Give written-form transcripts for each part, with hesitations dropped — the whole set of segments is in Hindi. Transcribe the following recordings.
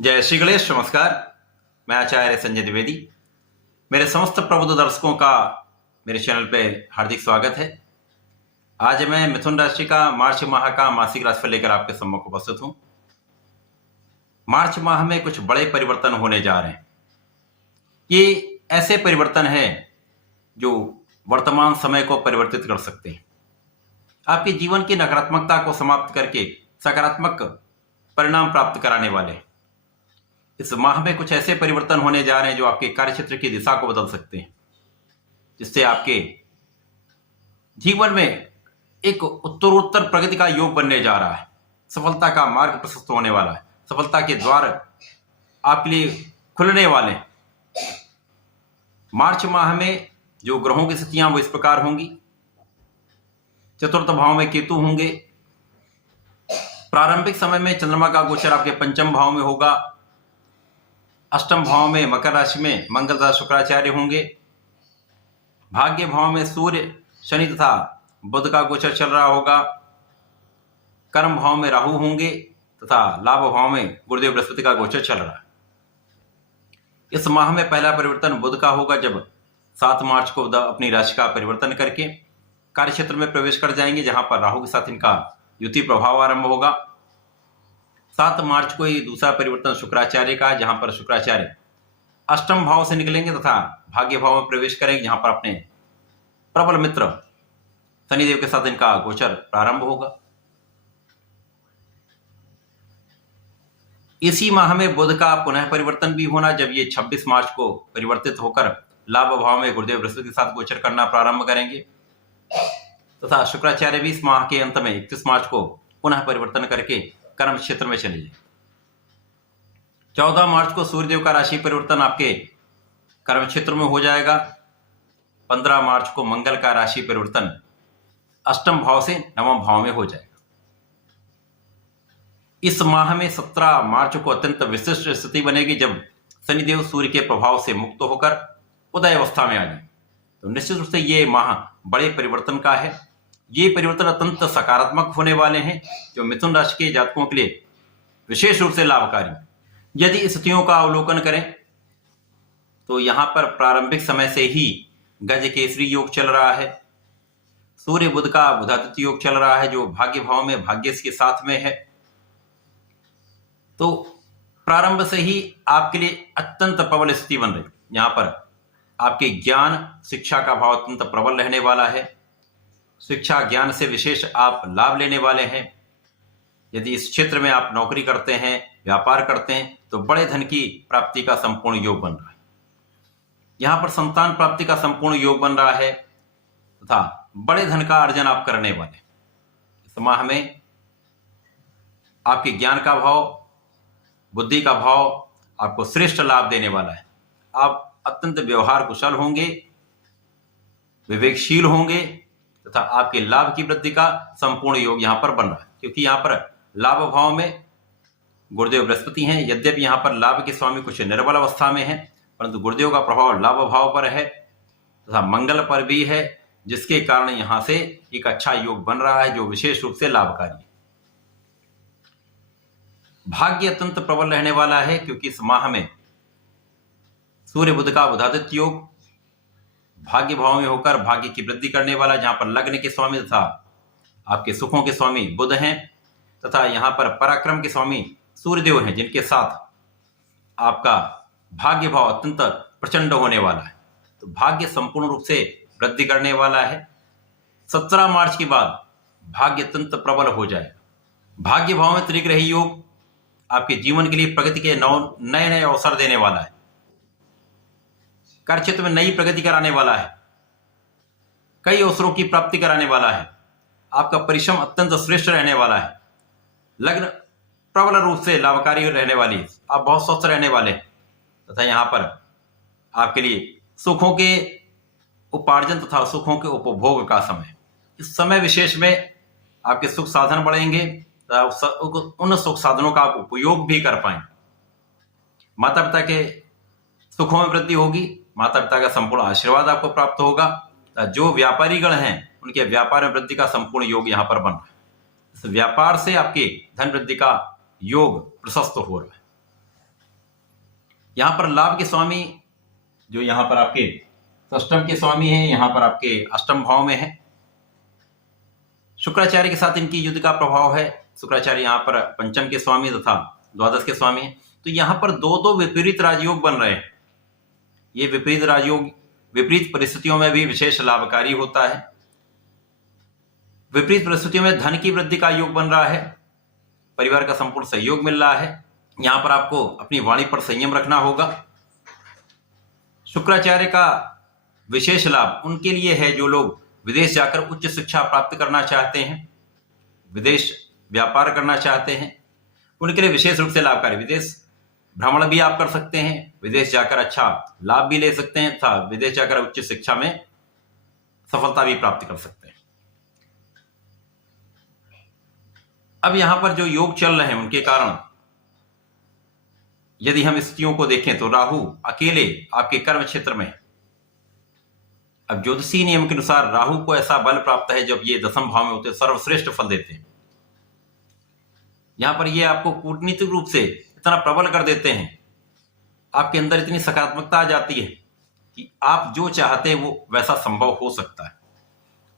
जय श्री गणेश। नमस्कार। मैं आचार्य संजय द्विवेदी। मेरे समस्त प्रबुद्ध दर्शकों का मेरे चैनल पे हार्दिक स्वागत है। आज मैं मिथुन राशि का मार्च माह का मासिक राशिफल लेकर आपके सम्मुख उपस्थित हूं। मार्च माह में कुछ बड़े परिवर्तन होने जा रहे हैं। ये ऐसे परिवर्तन हैं जो वर्तमान समय को परिवर्तित कर सकते हैं, आपके जीवन की नकारात्मकता को समाप्त करके सकारात्मक परिणाम प्राप्त कराने वाले हैं। इस माह में कुछ ऐसे परिवर्तन होने जा रहे हैं जो आपके कार्यक्षेत्र की दिशा को बदल सकते हैं, जिससे आपके जीवन में एक उत्तरोत्तर प्रगति का योग बनने जा रहा है। सफलता का मार्ग प्रशस्त होने वाला है। सफलता के द्वार आपके लिए खुलने वाले हैं। मार्च माह में जो ग्रहों की स्थितियां वो इस प्रकार होंगी। चतुर्थ भाव में केतु होंगे। प्रारंभिक समय में चंद्रमा का गोचर आपके पंचम भाव में होगा। अष्टम भाव में मकर राशि में मंगल तथा शुक्राचार्य होंगे। भाग्य भाव में सूर्य, शनि तथा बुध का गोचर चल रहा होगा। कर्म भाव में राहु होंगे तथा लाभ भाव में गुरुदेव बृहस्पति का गोचर चल रहा है। इस माह में पहला परिवर्तन बुध का होगा, जब 7 मार्च को अपनी राशि का परिवर्तन करके कार्यक्षेत्र में प्रवेश कर जाएंगे, जहां पर राहु के साथ इनका युति प्रभाव आरंभ होगा। 7 मार्च को ही दूसरा परिवर्तन शुक्राचार्य का, जहां पर शुक्राचार्य अष्टम भाव से निकलेंगे तथा भाग्य भाव में प्रवेश करेंगे, जहां पर अपने प्रबल मित्र शनिदेव के साथ इनका गोचर प्रारंभ होगा। इसी माह में बुध का पुनः परिवर्तन भी होना, जब ये 26 मार्च को परिवर्तित होकर लाभ भाव में गुरुदेव बृहस्पति के साथ गोचर करना प्रारंभ करेंगे, तथा शुक्राचार्य भी इस माह के अंत में 31 मार्च को पुनः परिवर्तन करके कर्म क्षेत्र में चले जाए। 14 मार्च को सूर्यदेव का राशि परिवर्तन आपके कर्म क्षेत्र में हो जाएगा। 15 मार्च को मंगल का राशि परिवर्तन अष्टम भाव से नवम भाव में हो जाएगा। इस माह में 17 मार्च को अत्यंत विशिष्ट स्थिति बनेगी, जब शनिदेव सूर्य के प्रभाव से मुक्त होकर उदय अवस्था में आ जाए। तो निश्चित रूप से ये माह बड़े परिवर्तन का है। ये परिवर्तन अत्यंत सकारात्मक होने वाले हैं, जो मिथुन राशि के जातकों के लिए विशेष रूप से लाभकारी है। यदि स्थितियों का अवलोकन करें तो यहां पर प्रारंभिक समय से ही गज केसरी योग चल रहा है। सूर्य बुध का बुधादित्य योग चल रहा है, जो भाग्य भाव में भाग्य के साथ में है। तो प्रारंभ से ही आपके लिए अत्यंत प्रबल स्थिति बन रही। यहां पर आपके ज्ञान शिक्षा का भाव अत्यंत प्रबल रहने वाला है। शिक्षा ज्ञान से विशेष आप लाभ लेने वाले हैं। यदि इस क्षेत्र में आप नौकरी करते हैं, व्यापार करते हैं, तो बड़े धन की प्राप्ति का संपूर्ण योग बन रहा है। यहां पर संतान प्राप्ति का संपूर्ण योग बन रहा है तथा बड़े धन का अर्जन आप करने वाले। इस माह में आपके ज्ञान का भाव, बुद्धि का भाव आपको श्रेष्ठ लाभ देने वाला है। आप अत्यंत व्यवहार कुशल होंगे, विवेकशील होंगे तथा आपके लाभ की वृद्धि का संपूर्ण योग यहां पर बन रहा है, क्योंकि यहां पर लाभ भाव में गुरुदेव बृहस्पति हैं। यद्यपि यहां पर लाभ के स्वामी कुछ निर्बल अवस्था में है, परंतु गुरुदेव का प्रभाव लाभ भाव पर है तथा मंगल पर भी है, जिसके कारण यहां से एक अच्छा योग बन रहा है, जो विशेष रूप से लाभकारी है। भाग्य अत्यंत प्रबल रहने वाला है, क्योंकि इस माह में सूर्य बुध का बुधादित्य योग भाग्य भाव में होकर भाग्य की वृद्धि करने वाला, जहां पर लग्न के स्वामी तथा आपके सुखों के स्वामी बुध हैं, तथा यहां पर पराक्रम के स्वामी सूर्यदेव हैं, जिनके साथ आपका भाग्य भाव अत्यंत प्रचंड होने वाला है। तो भाग्य संपूर्ण रूप से वृद्धि करने वाला है। 17 मार्च के बाद भाग्य अत्यंत प्रबल हो जाएगा। भाग्य भाव में त्रिग्रही योग आपके जीवन के लिए प्रगति के नए नए अवसर देने वाला है। कार्य क्षेत्र में नई प्रगति कराने वाला है। कई अवसरों की प्राप्ति कराने वाला है। आपका परिश्रम अत्यंत श्रेष्ठ रहने वाला है। लग्न प्रबल रूप से लाभकारी रहने वाली है। आप बहुत स्वस्थ रहने वाले हैं तथा यहां पर आपके लिए सुखों के उपार्जन तथा सुखों के उपभोग का समय। इस समय विशेष में आपके सुख साधन बढ़ेंगे, उन सुख साधनों का आप उपयोग भी कर पाएं। माता पिता के सुखों में वृद्धि होगी। माता पिता का संपूर्ण आशीर्वाद आपको प्राप्त होगा। जो व्यापारी गण हैं, उनके व्यापार में वृद्धि का संपूर्ण योग यहां पर बन रहा है। इस व्यापार से आपके धन वृद्धि का योग प्रशस्त हो रहा है। यहाँ पर लाभ के स्वामी जो यहाँ पर आपके षष्टम के स्वामी हैं, यहाँ पर आपके अष्टम भाव में है। शुक्राचार्य के साथ इनकी युद्ध का प्रभाव है। शुक्राचार्य यहाँ पर पंचम के स्वामी तथा द्वादश के स्वामी हैं। तो यहाँ पर दो दो विपरीत राजयोग बन रहे हैं। ये विपरीत राजयोग विपरीत परिस्थितियों में भी विशेष लाभकारी होता है। विपरीत परिस्थितियों में धन की वृद्धि का योग बन रहा है, परिवार का संपूर्ण सहयोग मिल रहा है। यहाँ पर आपको अपनी वाणी पर संयम रखना होगा। शुक्राचार्य का विशेष लाभ उनके लिए है जो लोग विदेश जाकर उच्च शिक्षा प्राप्त करना चाहते हैं, विदेश व्यापार करना चाहते हैं, उनके लिए विशेष रूप से लाभकारी। विदेश भ्रमण भी आप कर सकते हैं, विदेश जाकर अच्छा लाभ भी ले सकते हैं तथा विदेश जाकर उच्च शिक्षा में सफलता भी प्राप्त कर सकते हैं। अब यहां पर जो योग चल रहे हैं उनके कारण यदि हम स्थितियों को देखें तो राहु अकेले आपके कर्म क्षेत्र में। अब ज्योतिषीय नियम के अनुसार राहु को ऐसा बल प्राप्त है जब ये दसम भाव में होते हैं, सर्वश्रेष्ठ फल देते हैं। यहां पर ये आपको कूटनीतिक रूप से इतना प्रबल कर देते हैं, आपके अंदर इतनी सकारात्मकता आ जाती है कि आप जो चाहते हैं वो वैसा संभव हो सकता है।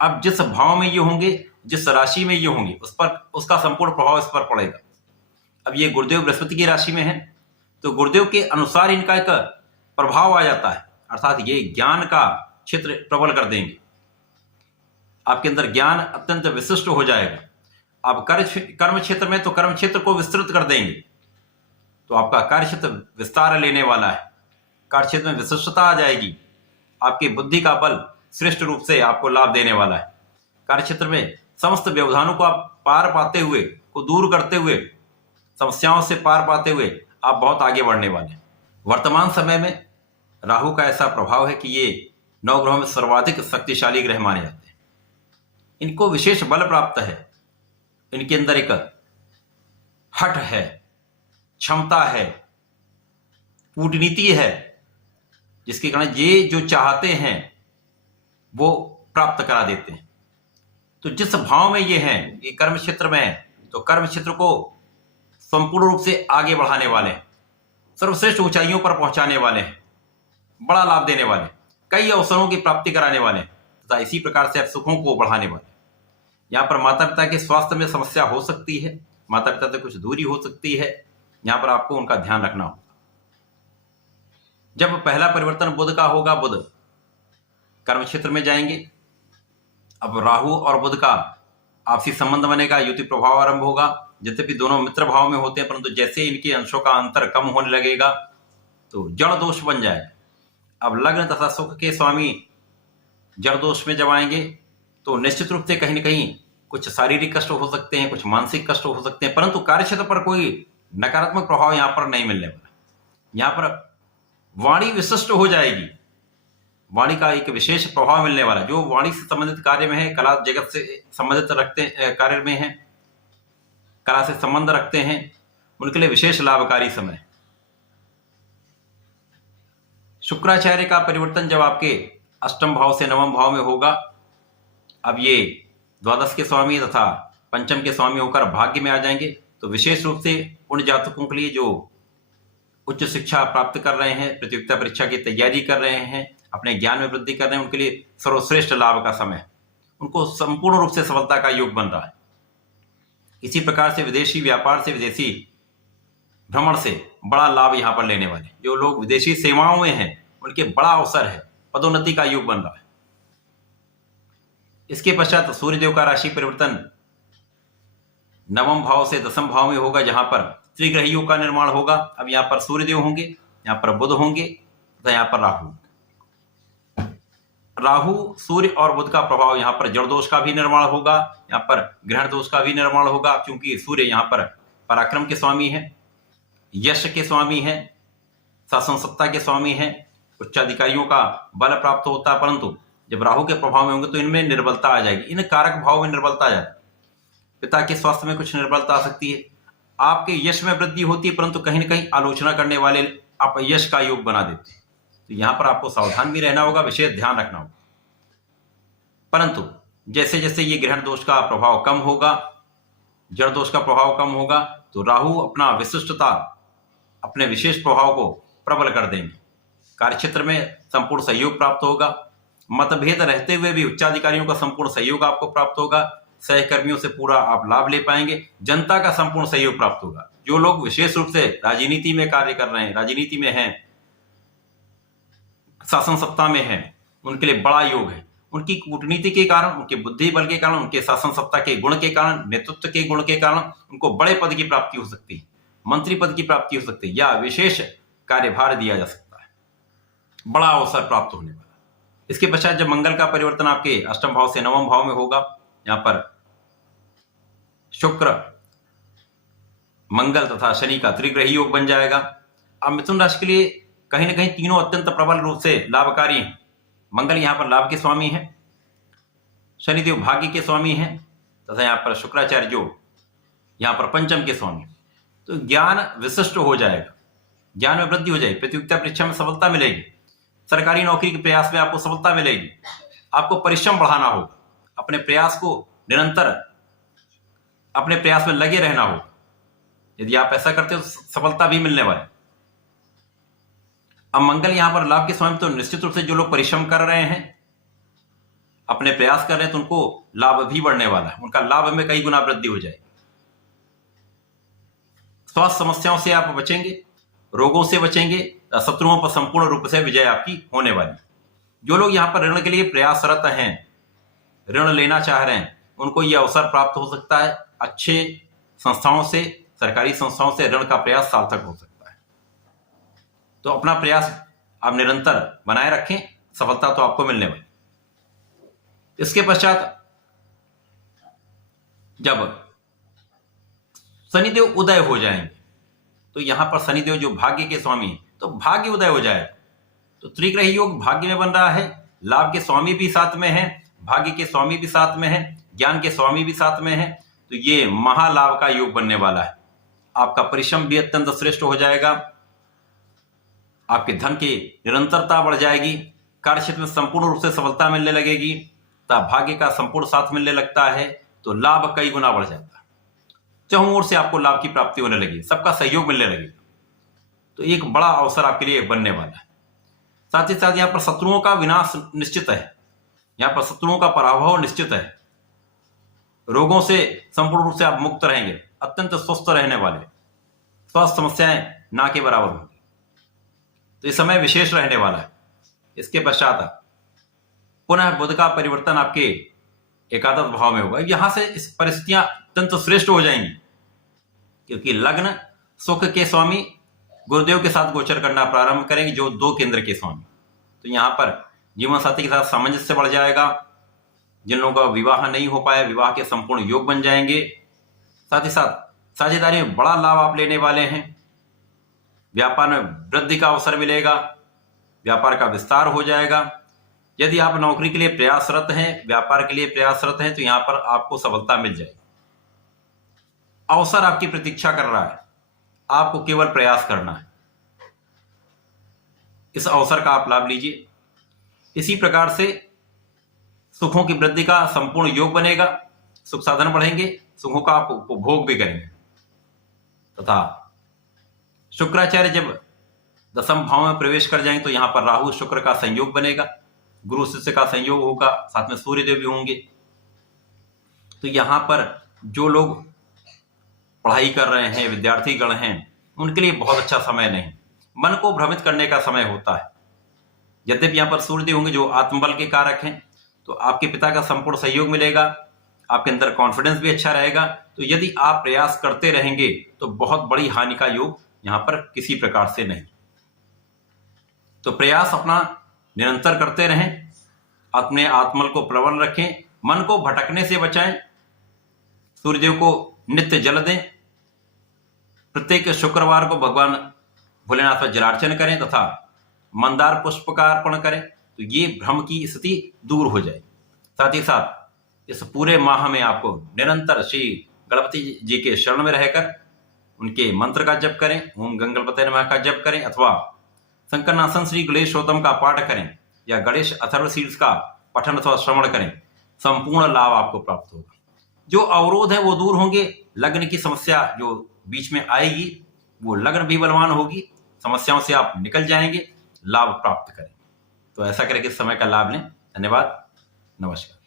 अब जिस भाव में ये होंगे, जिस राशि में ये होंगे, उस पर उसका संपूर्ण प्रभाव इस पर पड़ेगा। अब ये गुरुदेव बृहस्पति की राशि में है तो गुरुदेव के अनुसार इनका एक प्रभाव आ जाता है, अर्थात ये ज्ञान का क्षेत्र प्रबल कर देंगे। आपके अंदर ज्ञान अत्यंत विशिष्ट हो जाएगा। आप कर्म क्षेत्र में तो कर्म क्षेत्र को विस्तृत कर देंगे, तो आपका कार्य क्षेत्र विस्तार लेने वाला है। कार्य क्षेत्र में विशिष्टता आ जाएगी, आपकी बुद्धि का बल श्रेष्ठ रूप से आपको लाभ देने वाला है। कार्य क्षेत्र में समस्त व्यवधानों को आप पार पाते हुए, को दूर करते हुए, समस्याओं से पार पाते हुए आप बहुत आगे बढ़ने वाले हैं। वर्तमान समय में राहु का ऐसा प्रभाव है कि ये नवग्रहों में सर्वाधिक शक्तिशाली ग्रह माने जाते हैं। इनको विशेष बल प्राप्त है, इनके अंदर एक हठ है, क्षमता है, कूटनीति है, जिसके कारण ये जो चाहते हैं वो प्राप्त करा देते हैं। तो जिस भाव में ये हैं, ये कर्म क्षेत्र में है, तो कर्म क्षेत्र को संपूर्ण रूप से आगे बढ़ाने वाले हैं, सर्वश्रेष्ठ ऊंचाइयों पर पहुंचाने वाले हैं, बड़ा लाभ देने वाले, कई अवसरों की प्राप्ति कराने वाले तथा इसी प्रकार से आप सुखों को बढ़ाने वाले। यहाँ पर माता पिता के स्वास्थ्य में समस्या हो सकती है, माता पिता से कुछ दूरी हो सकती है, यहाँ पर आपको उनका ध्यान रखना होगा। जब पहला परिवर्तन बुध का होगा, बुध कर्म क्षेत्र में जाएंगे। अब राहु और बुध का आपसी संबंध बनेगा, युति प्रभाव आरंभ होगा। यद्यपि दोनों मित्र भाव में होते हैं, परंतु जैसे इनके अंशों का अंतर कम होने लगेगा तो जड़ दोष बन जाएगा। अब लग्न तथा सुख के स्वामी जड़ दोष में जब आएंगे तो निश्चित रूप से कहीं न कहीं कुछ शारीरिक कष्ट हो सकते हैं, कुछ मानसिक कष्ट हो सकते हैं, परंतु कार्यक्षेत्र पर कोई नकारात्मक प्रभाव यहाँ पर नहीं मिलने वाला। यहाँ पर वाणी विशिष्ट हो जाएगी, वाणी का एक विशेष प्रभाव मिलने वाला। जो वाणी से संबंधित कार्य में है, कला जगत से संबंधित रखते कार्य में है, कला से संबंध रखते हैं, उनके लिए विशेष लाभकारी समय। शुक्राचार्य का परिवर्तन जब आपके अष्टम भाव से नवम भाव में होगा, अब ये द्वादश के स्वामी तथा पंचम के स्वामी होकर भाग्य में आ जाएंगे, तो विशेष रूप से उन जातकों के लिए जो उच्च शिक्षा प्राप्त कर रहे हैं, प्रतियोगिता परीक्षा की तैयारी कर रहे हैं, अपने ज्ञान में वृद्धि कर रहे हैं, उनके लिए सर्वश्रेष्ठ लाभ का समय, उनको संपूर्ण रूप से सफलता का योग बन रहा है। इसी प्रकार से विदेशी व्यापार से, विदेशी भ्रमण से बड़ा लाभ यहाँ पर लेने वाले जो लोग विदेशी सेवाओं में हैं, उनके बड़ा अवसर है, पदोन्नति का योग बन रहा है। इसके पश्चात सूर्यदेव का राशि परिवर्तन नवम भाव से दसम भाव में होगा, जहां पर त्रिग्रहियों का निर्माण होगा। अब यहाँ पर सूर्यदेव होंगे, यहाँ पर बुध होंगे तथा यहाँ पर राहु। राहु, सूर्य और बुध का प्रभाव यहाँ पर जड़ दोष का भी निर्माण होगा, यहाँ पर ग्रहण दोष का भी निर्माण होगा, क्योंकि सूर्य यहाँ पर पराक्रम के स्वामी है, यश के स्वामी है, शासन सत्ता के स्वामी है, उच्चाधिकारियों का बल प्राप्त होता है। परंतु जब राहु के प्रभाव में होंगे तो इनमें निर्बलता आ जाएगी, इन कारक भाव में निर्बलता आ जाएगी। पिता के स्वास्थ्य में कुछ निर्बलता आ सकती है, आपके यश में वृद्धि होती है, परंतु कहीं न कहीं आलोचना करने वाले आप यश का योग बना देते हैं। तो यहाँ पर आपको सावधान भी रहना होगा, विशेष ध्यान रखना होगा। परंतु जैसे जैसे ये ग्रहण दोष का प्रभाव कम होगा, जड़ दोष का प्रभाव कम होगा, तो राहु अपना विशिष्टता, अपने विशेष प्रभाव को प्रबल कर देंगे। कार्यक्षेत्र में संपूर्ण सहयोग प्राप्त होगा। मतभेद रहते हुए भी उच्चाधिकारियों का संपूर्ण सहयोग आपको प्राप्त होगा। सहकर्मियों से पूरा आप लाभ ले पाएंगे। जनता का संपूर्ण सहयोग प्राप्त होगा। जो लोग विशेष रूप से राजनीति में कार्य कर रहे हैं, राजनीति में हैं, शासन सत्ता में हैं, उनके लिए बड़ा योग है। उनकी कूटनीति के कारण, उनके बुद्धि बल के कारण, उनके शासन सत्ता के गुण के कारण, नेतृत्व के गुण के कारण उनको बड़े पद की प्राप्ति हो सकती है, मंत्री पद की प्राप्ति हो सकती है, या विशेष कार्यभार दिया जा सकता है। बड़ा अवसर प्राप्त होने वाला। इसके पश्चात जब मंगल का परिवर्तन आपके अष्टम भाव से नवम भाव में होगा, यहां पर शुक्र, मंगल तथा शनि का त्रिग्रही योग बन जाएगा। अब मिथुन राशि के लिए कहीं ना कहीं तीनों अत्यंत प्रबल रूप से लाभकारी हैं। मंगल यहां पर लाभ के स्वामी है, शनिदेव भाग्य के स्वामी हैं, तथा यहां पर शुक्राचार्य जो यहां पर पंचम के स्वामी। तो ज्ञान विशिष्ट हो जाएगा, ज्ञान में वृद्धि हो जाएगी, प्रतियोगिता परीक्षा में सफलता मिलेगी, सरकारी नौकरी के प्रयास में आपको सफलता मिलेगी। आपको परिश्रम बढ़ाना होगा, अपने प्रयास को निरंतर अपने प्रयास में लगे रहना होगा। यदि आप ऐसा करते हो तो सफलता भी मिलने वाली। अब मंगल यहां पर लाभ के स्वामी, तो निश्चित रूप से जो लोग परिश्रम कर रहे हैं, अपने प्रयास कर रहे हैं, तो उनको लाभ भी बढ़ने वाला है। उनका लाभ में कई गुना वृद्धि हो जाएगी। स्वास्थ्य समस्याओं से आप बचेंगे, रोगों से बचेंगे, शत्रुओं पर संपूर्ण रूप से विजय आपकी होने वाली। जो लोग यहां पर ऋण के लिए प्रयासरत हैं, ऋण लेना चाह रहे हैं, उनको यह अवसर प्राप्त हो सकता है। अच्छे संस्थाओं से, सरकारी संस्थाओं से ऋण का प्रयास सार्थक हो सकता है। तो अपना प्रयास आप निरंतर बनाए रखें, सफलता तो आपको मिलने वाली। इसके पश्चात जब शनिदेव उदय हो जाएंगे, तो यहां पर शनिदेव जो भाग्य के स्वामी है, तो भाग्य उदय हो जाएगा। तो त्रिग्रही योग भाग्य में बन रहा है, लाभ के स्वामी भी साथ में है, भाग्य के स्वामी भी साथ में है, ज्ञान के स्वामी भी साथ में है। तो ये महालाभ का योग बनने वाला है। आपका परिश्रम भी अत्यंत श्रेष्ठ हो जाएगा, आपके धन की निरंतरता बढ़ जाएगी, कार्यक्षेत्र में संपूर्ण रूप से सफलता मिलने लगेगी, तथा भाग्य का संपूर्ण साथ मिलने लगता है, तो लाभ कई गुना बढ़ जाता है। चहुं ओर से आपको लाभ की प्राप्ति होने लगी, सबका सहयोग मिलने लगेगा। तो एक बड़ा अवसर आपके लिए बनने वाला है। साथ ही साथ यहाँ पर शत्रुओं का विनाश निश्चित है, यहाँ पर शत्रुओं का पराभव निश्चित है। रोगों से संपूर्ण रूप से आप मुक्त रहेंगे, अत्यंत स्वस्थ रहने वाले, स्वास्थ्य समस्याएं ना के बराबर होंगी। तो इस समय विशेष रहने वाला है। इसके पश्चात पुनः बुध का परिवर्तन आपके एकादश भाव में होगा। यहां से इस परिस्थितियां अत्यंत श्रेष्ठ हो जाएंगी, क्योंकि लग्न सुख के स्वामी गुरुदेव के साथ गोचर करना प्रारंभ करेंगे, जो 2 केंद्र के स्वामी। तो यहां पर जीवन साथी के साथ सामंजस्य बढ़ जाएगा। जिन लोगों का विवाह नहीं हो पाया, विवाह के संपूर्ण योग बन जाएंगे। साथ ही साथ साझेदारी में बड़ा लाभ आप लेने वाले हैं। व्यापार में वृद्धि का अवसर मिलेगा, व्यापार का विस्तार हो जाएगा। यदि आप नौकरी के लिए प्रयासरत हैं, व्यापार के लिए प्रयासरत हैं, तो यहां पर आपको सफलता मिल जाएगी। अवसर आपकी प्रतीक्षा कर रहा है, आपको केवल प्रयास करना है। इस अवसर का आप लाभ लीजिए। इसी प्रकार से सुखों की वृद्धि का संपूर्ण योग बनेगा, सुख साधन बढ़ेंगे, सुखों का आप उपभोग भी करेंगे। तथा शुक्राचार्य जब दशम भाव में प्रवेश कर जाएंगे, तो यहां पर राहु शुक्र का संयोग बनेगा, गुरु शिष्य का संयोग होगा, साथ में सूर्यदेव भी होंगे। तो यहां पर जो लोग पढ़ाई कर रहे हैं, विद्यार्थी गण हैं, उनके लिए बहुत अच्छा समय नहीं, मन को भ्रमित करने का समय होता है। यद्यपि यहां पर सूर्यदेव होंगे जो आत्मबल के कारक हैं, तो आपके पिता का संपूर्ण सहयोग मिलेगा, आपके अंदर कॉन्फिडेंस भी अच्छा रहेगा। तो यदि आप प्रयास करते रहेंगे तो बहुत बड़ी हानि का योग यहां पर किसी प्रकार से नहीं। तो प्रयास अपना निरंतर करते रहें, अपने आत्मबल को प्रबल रखें, मन को भटकने से बचाएं, सूर्यदेव को नित्य जल दें, प्रत्येक शुक्रवार को भगवान भोलेनाथ पर जलार्चन करें तथा मंदार पुष्प का अर्पण करें, तो ये भ्रम की स्थिति दूर हो जाए। साथ ही साथ इस पूरे माह में आपको निरंतर श्री गणपति जी के शरण में रहकर उनके मंत्र का जप करें, ओम गंगणपते नमः का जप करें, अथवा संकरनासन श्री गणेशोत्तम का पाठ करें, या गणेश अथर्वशीर्ष का पठन अथवा श्रवण करें। संपूर्ण लाभ आपको प्राप्त होगा। जो अवरोध है वो दूर होंगे। लग्न की समस्या जो बीच में आएगी, वो लग्न भी बलवान होगी, समस्याओं से आप निकल जाएंगे, लाभ प्राप्त करेंगे। तो ऐसा करके समय का लाभ लें। धन्यवाद, नमस्कार।